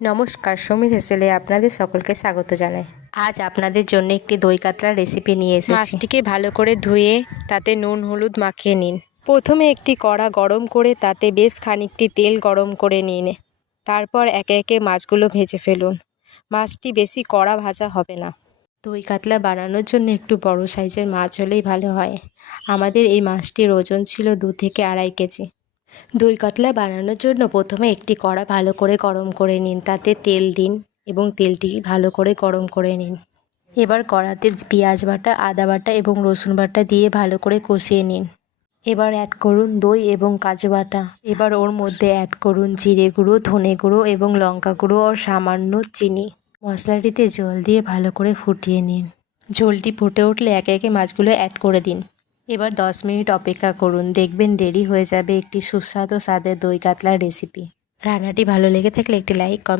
নমস্কার, সমীর হেসেলে আপনাদের সকলকে স্বাগত জানাই। আজ আপনাদের জন্য একটি দই কাতলার রেসিপি নিয়ে এসেছি। মাছটিকে ভালো করে ধুয়ে তাতে নুন হলুদ মাখিয়ে নিন। প্রথমে একটি কড়া গরম করে তাতে বেশ খানিকটি তেল গরম করে নিন। তারপর একে একে মাছগুলো ভেজে ফেলুন। মাছটি বেশি কড়া ভাজা হবে না। দই কাতলা বানানোর জন্য একটু বড় সাইজের মাছ হলেই ভালো হয়। আমাদের এই মাছটির ওজন ছিল 2 থেকে 2.5 কেজি। দই কাতলা বানানোর জন্য প্রথমে একটি কড়া ভালো করে গরম করে নিন, তাতে তেল দিন এবং তেলটি ভালো করে গরম করে নিন। এবার কড়াতে পেঁয়াজ বাটা, আদা বাটা এবং রসুন বাটা দিয়ে ভালো করে কষিয়ে নিন। এবার অ্যাড করুন দই এবং কাজু বাটা। এবার ওর মধ্যে অ্যাড করুন জিরে গুঁড়ো, ধনে গুঁড়ো এবং লঙ্কা গুঁড়ো আর সামান্য চিনি। মশলাটিতে জল দিয়ে ভালো করে ফুটিয়ে নিন। ঝোলটি ফুটে উঠলে একে একে মাছগুলো অ্যাড করে দিন। এবার 10 মিনিট অপেক্ষা করুন, দেখবেন রেডি হয়ে যাবে একটি সুস্বাদু স্বাদের দই কাতলার রেসিপি। রান্নাটি ভালো লেগে থাকলে একটি লাইক